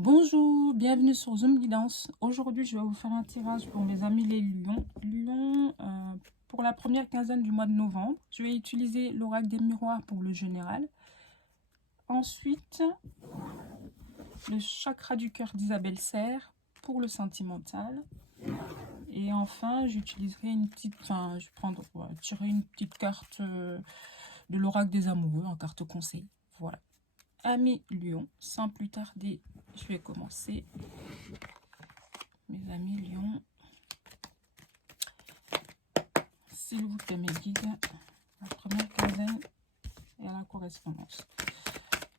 Bonjour, bienvenue sur Zoom Guidance. Aujourd'hui, je vais vous faire un tirage pour mes amis les lions. Lions, pour la première quinzaine du mois de novembre. Je vais utiliser l'oracle des miroirs pour le général. Ensuite, le chakra du cœur d'Isabelle Serre pour le sentimental. Et enfin, j'utiliserai une petite, tirer une petite carte de l'oracle des amoureux en carte conseil. Voilà. Amis Lions, sans plus tarder, je vais commencer. Mes amis Lions, s'il vous plaît mes guides, la première quinzaine et à la correspondance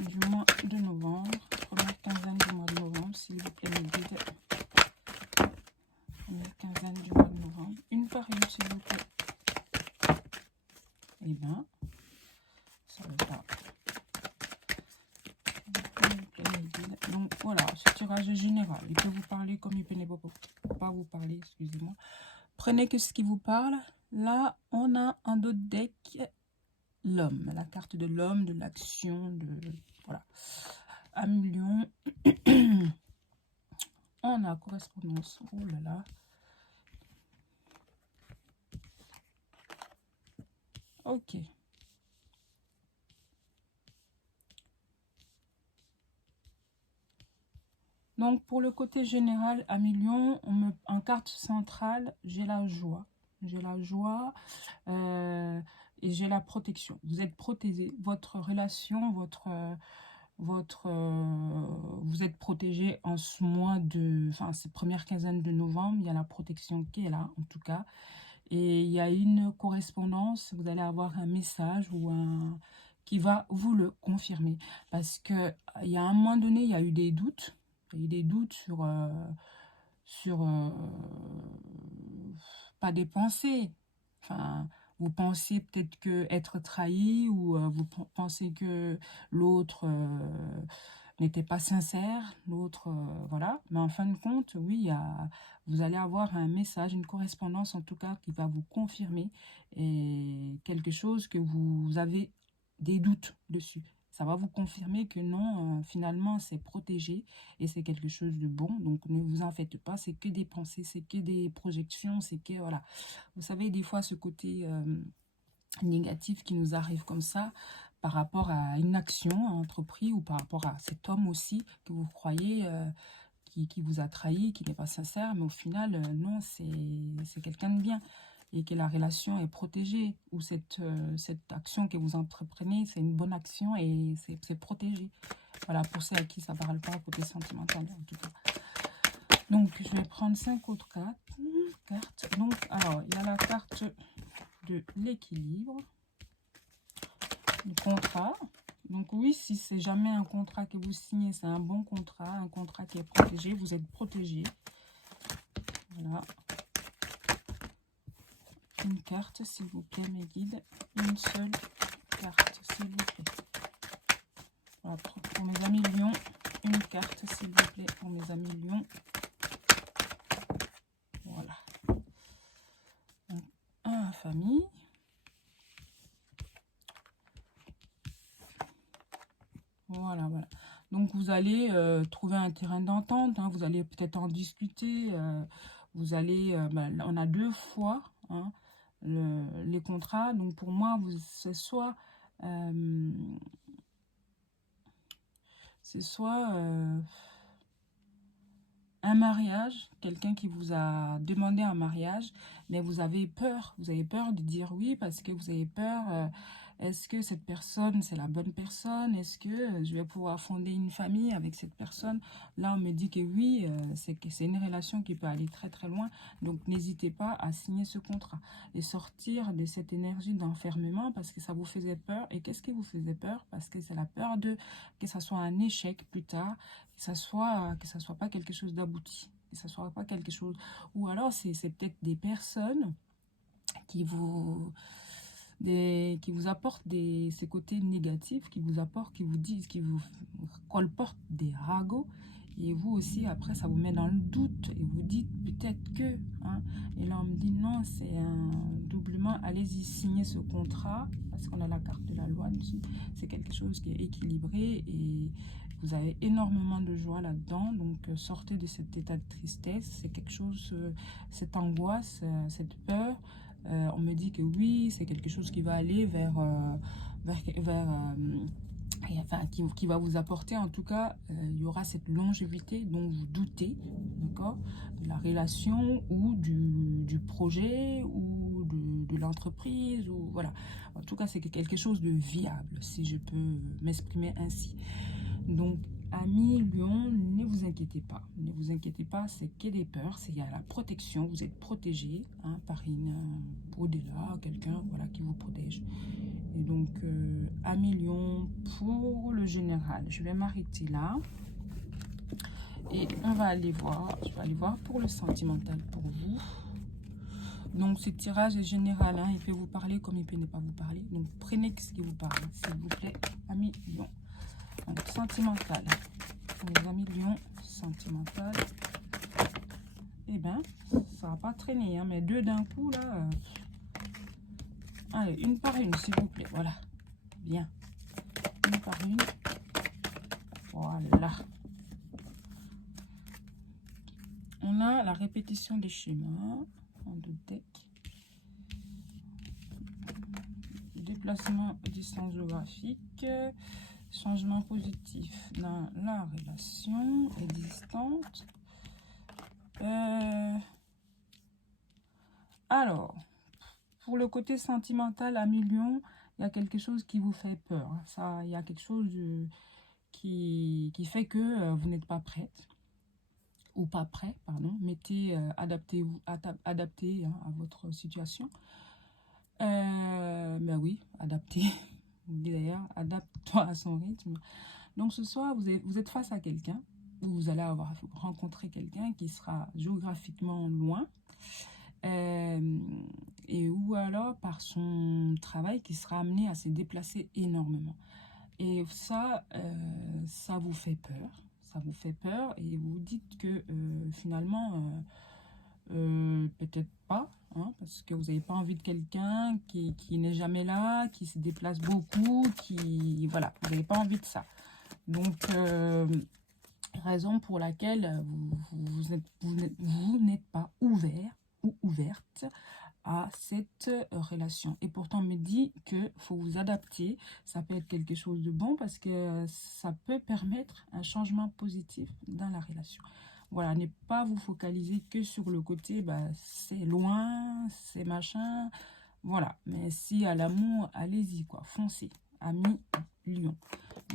du mois de novembre, première quinzaine du mois de novembre, s'il vous plaît mes guides, première quinzaine du mois de novembre, une par une s'il vous plaît. Eh bien, ça va pas. Donc voilà, ce tirage est général. Il peut vous parler comme il peut ne pas vous parler, excusez-moi. Prenez que ce qui vous parle. Là, on a un autre deck, l'homme, la carte de l'homme, de l'action, de... Voilà. Amis Lion. On a correspondance. Oh là là. Ok. Donc, pour le côté général, amis Lion, en carte centrale, j'ai la joie. J'ai la joie et j'ai la protection. Vous êtes protégé. Votre relation, vous êtes protégé en ce mois de... Enfin, ces premières quinzaines de novembre, il y a la protection qui est là, en tout cas. Et il y a une correspondance, vous allez avoir un message ou un qui va vous le confirmer. Parce que il y a un moment donné, il y a eu des doutes. Il y a eu des doutes sur pas des pensées. Enfin, vous pensez peut-être que être trahi ou vous pensez que l'autre n'était pas sincère, l'autre, voilà. Mais en fin de compte, oui, vous allez avoir un message, une correspondance en tout cas qui va vous confirmer et quelque chose que vous avez des doutes dessus. Ça va vous confirmer que non, finalement, c'est protégé et c'est quelque chose de bon. Donc, ne vous en faites pas, c'est que des pensées, c'est que des projections, c'est que, voilà. Vous savez, des fois, ce côté négatif qui nous arrive comme ça, par rapport à une action entreprise ou par rapport à cet homme aussi que vous croyez qui vous a trahi, qui n'est pas sincère, mais au final, non, c'est quelqu'un de bien et que la relation est protégée ou cette action que vous entreprenez, c'est une bonne action et c'est protégé. Voilà, pour ceux à qui ça ne parle pas, côté sentimental en tout cas. Donc, je vais prendre 5 autres cartes. Donc, alors, il y a la carte de l'équilibre. Le contrat. Donc oui, si c'est jamais un contrat que vous signez, c'est un bon contrat, un contrat qui est protégé, vous êtes protégé. Voilà. Une carte, s'il vous plaît, mes guides. Une seule carte, s'il vous plaît. Voilà, pour mes amis lions, une carte, s'il vous plaît, pour mes amis lions. Voilà. Donc, un famille. Voilà, voilà. Donc, vous allez trouver un terrain d'entente. Hein, vous allez peut-être en discuter. Vous allez... on a 2 fois hein, les contrats. Donc, pour moi, c'est soit... un mariage, quelqu'un qui vous a demandé un mariage, mais vous avez peur de dire oui parce que vous avez peur, est-ce que cette personne, c'est la bonne personne, est-ce que je vais pouvoir fonder une famille avec cette personne? Là, on me dit que oui, c'est une relation qui peut aller très très loin, donc n'hésitez pas à signer ce contrat et sortir de cette énergie d'enfermement parce que ça vous faisait peur. Et qu'est-ce qui vous faisait peur? Parce que c'est la peur de que ça soit un échec plus tard, que ça soit pas quelque chose d'abouti, que ça soit pas quelque chose, ou alors c'est peut-être des personnes qui vous apportent ces côtés négatifs, qui vous disent, qui vous colportent des ragots, et vous aussi après ça vous met dans le doute et vous dites peut-être que hein, et là on me dit non, c'est un doublement, allez-y signer ce contrat parce qu'on a la carte de la loi dessus, c'est quelque chose qui est équilibré et Vous avez énormément de joie là-dedans. Donc, sortez de cet état de tristesse. C'est quelque chose, cette angoisse, cette peur. On me dit que oui, c'est quelque chose qui va aller enfin, qui va vous apporter, en tout cas, il y aura cette longévité dont vous doutez, d'accord, de la relation ou du projet ou de l'entreprise, ou voilà. En tout cas, c'est quelque chose de viable, si je peux m'exprimer ainsi. Donc, amis Lion, ne vous inquiétez pas. Ne vous inquiétez pas, c'est que des peurs. Il y a la protection. Vous êtes protégé, hein, par au-delà, quelqu'un, voilà, qui vous protège. Et donc, amis Lion, pour le général, je vais m'arrêter là. Et on va aller voir. Je vais aller voir pour le sentimental pour vous. Donc, ce tirage est général, hein, il peut vous parler comme il peut ne pas vous parler. Donc, prenez ce qui vous parle, s'il vous plaît, amis Lion. Donc, sentimental. Les amis Lion, sentimental. Eh bien, ça va pas traîner, hein, mais deux d'un coup, là. Allez, une par une, s'il vous plaît. Voilà. Bien. Une par une. Voilà. On a la répétition des schémas en deux decks. Déplacement à distance géographique. Changement positif dans la relation existante. Alors, pour le côté sentimental, ami Lion, il y a quelque chose qui vous fait peur. Ça, il y a quelque chose qui fait que vous n'êtes pas prête. Ou pas prêt, pardon. Mettez, adaptez-vous, adaptez, hein, à votre situation. Ben oui, adaptez. D'ailleurs, adapte-toi à son rythme. Donc ce soir, vous êtes face à quelqu'un, vous allez avoir rencontré quelqu'un qui sera géographiquement loin, et ou alors par son travail qui sera amené à se déplacer énormément. Et ça, ça vous fait peur. Ça vous fait peur et vous dites que finalement, peut-être pas, hein, parce que vous n'avez pas envie de quelqu'un qui n'est jamais là, qui se déplace beaucoup, voilà, vous n'avez pas envie de ça. Donc, raison pour laquelle vous n'êtes pas ouvert ou ouverte à cette relation. Et pourtant, on me dit que faut vous adapter. Ça peut être quelque chose de bon parce que ça peut permettre un changement positif dans la relation. Voilà, ne pas vous focaliser que sur le côté, bah, c'est loin, c'est machin. Voilà, mais si à l'amour, allez-y, quoi, foncez. Amis Lion.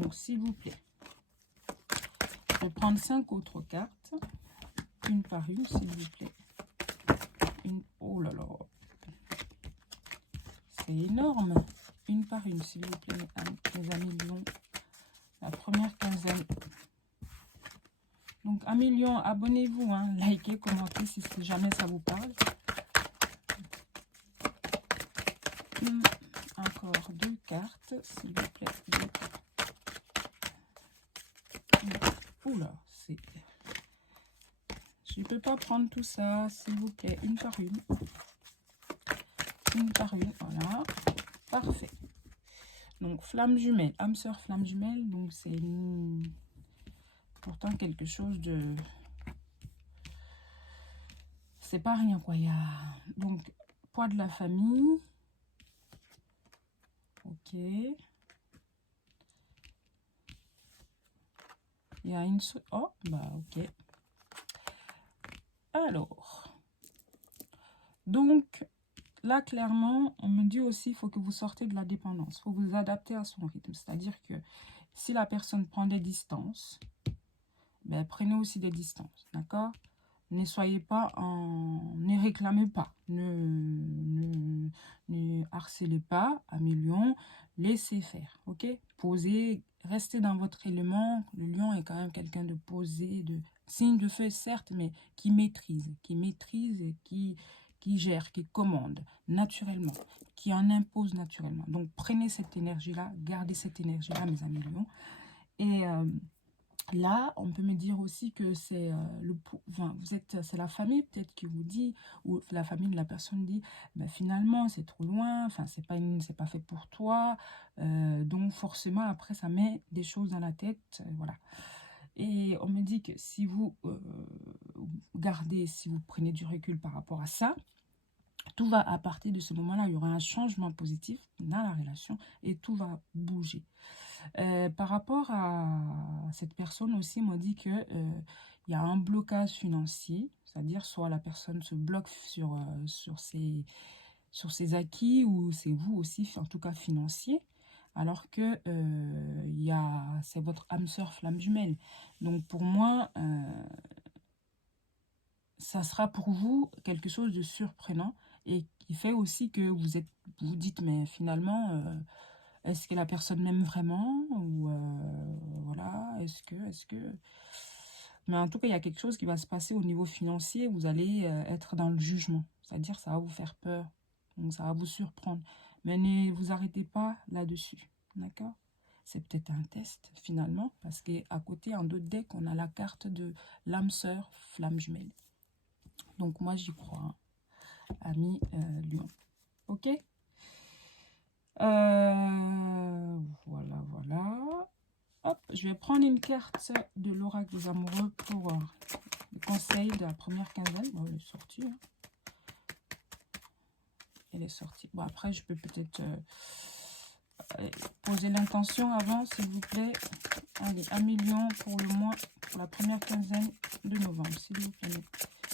Donc, s'il vous plaît, je vais prendre 5 autres cartes, une par une, s'il vous plaît. Oh là là, c'est énorme. Une par une, s'il vous plaît, mes amis Lion. La première quinzaine. Donc, amis Lion, abonnez-vous, hein, likez, commentez si jamais ça vous parle. Encore 2 cartes, s'il vous plaît. 2 cartes. Oula, c'est... Je ne peux pas prendre tout ça, s'il vous plaît, une par une. Une par une, voilà. Parfait. Donc, flamme jumelle, âme sœur flamme jumelle, donc c'est pourtant quelque chose de... C'est pas rien, quoi. Il y a... Donc, poids de la famille. Ok. Il y a une... Oh, bah, ok. Alors, donc, là, clairement, on me dit aussi, il faut que vous sortez de la dépendance. Il faut vous adapter à son rythme. C'est-à-dire que si la personne prend des distances, ben, prenez aussi des distances, d'accord? Ne soyez pas ne réclamez pas, ne harcelez pas, amis Lion, laissez faire, ok? Posez, restez dans votre élément. Le lion est quand même quelqu'un de posé, de signe de feu, certes, mais qui maîtrise et qui gère, qui commande naturellement, qui en impose naturellement. Donc, prenez cette énergie-là, gardez cette énergie-là, mes amis Lion. Et Là, on peut me dire aussi que c'est enfin, c'est la famille peut-être qui vous dit, ou la famille de la personne dit, ben, finalement c'est trop loin, enfin c'est pas fait pour toi, donc forcément après ça met des choses dans la tête, voilà. Et on me dit que si vous si vous prenez du recul par rapport à ça, tout va, à partir de ce moment-là, il y aura un changement positif dans la relation et tout va bouger. Par rapport à cette personne aussi, m'a dit que il y a un blocage financier, c'est-à-dire soit la personne se bloque sur ses acquis ou c'est vous aussi, en tout cas financier, alors que c'est votre âme sœur flamme jumelle. Donc pour moi, ça sera pour vous quelque chose de surprenant et qui fait aussi que vous dites, mais finalement, est-ce que la personne m'aime vraiment ou voilà, est-ce que... Mais en tout cas, il y a quelque chose qui va se passer au niveau financier, vous allez être dans le jugement, c'est-à-dire ça va vous faire peur, donc ça va vous surprendre. Mais ne vous arrêtez pas là-dessus, d'accord? C'est peut-être un test finalement, parce qu'à côté, en d'autres decks, on a la carte de l'âme sœur, flamme jumelle. Donc moi j'y crois, hein. Ami Lion. Ok, voilà, voilà. Hop, je vais prendre une carte de l'oracle des amoureux pour le conseil de la première quinzaine. Bon, elle est sortie. Hein. Elle est sortie. Bon, après, je peux peut-être poser l'intention avant, s'il vous plaît. Allez, 1 million pour le mois, pour la première quinzaine de novembre, s'il vous plaît.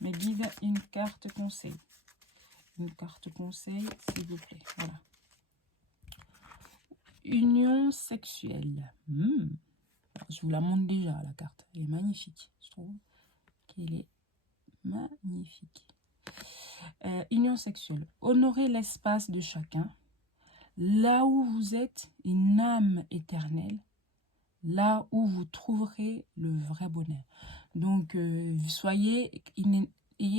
Mais guide une carte conseil. Une carte conseil, s'il vous plaît. Voilà. Union sexuelle. Je vous la montre déjà, la carte. Elle est magnifique. Je trouve qu'elle est magnifique. Union sexuelle. Honorez l'espace de chacun. Là où vous êtes une âme éternelle, là où vous trouverez le vrai bonheur. Donc, ayez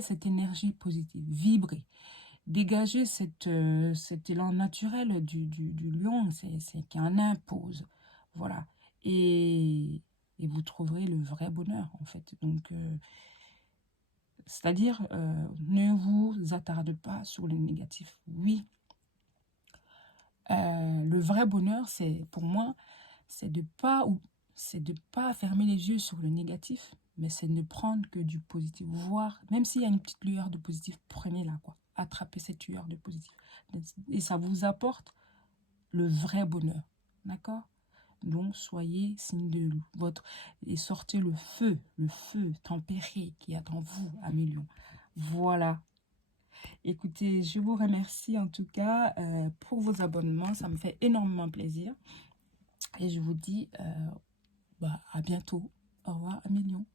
cette énergie positive, vibrez. Dégagez cet élan naturel du lion, c'est qu'un impose. Voilà. Et vous trouverez le vrai bonheur, en fait. Donc, c'est-à-dire, ne vous attardez pas sur le négatif. Oui, le vrai bonheur, c'est pour moi, c'est de pas fermer les yeux sur le négatif, mais c'est ne prendre que du positif. Voir, même s'il y a une petite lueur de positif, prenez-la, quoi. Attrapez cette lueur de positif. Et ça vous apporte le vrai bonheur. D'accord? Donc, soyez signe de votre... Et sortez le feu tempéré qui est en vous, amis lions. Voilà. Écoutez, je vous remercie en tout cas pour vos abonnements. Ça me fait énormément plaisir. Et je vous dis à bientôt. Au revoir, amis lions.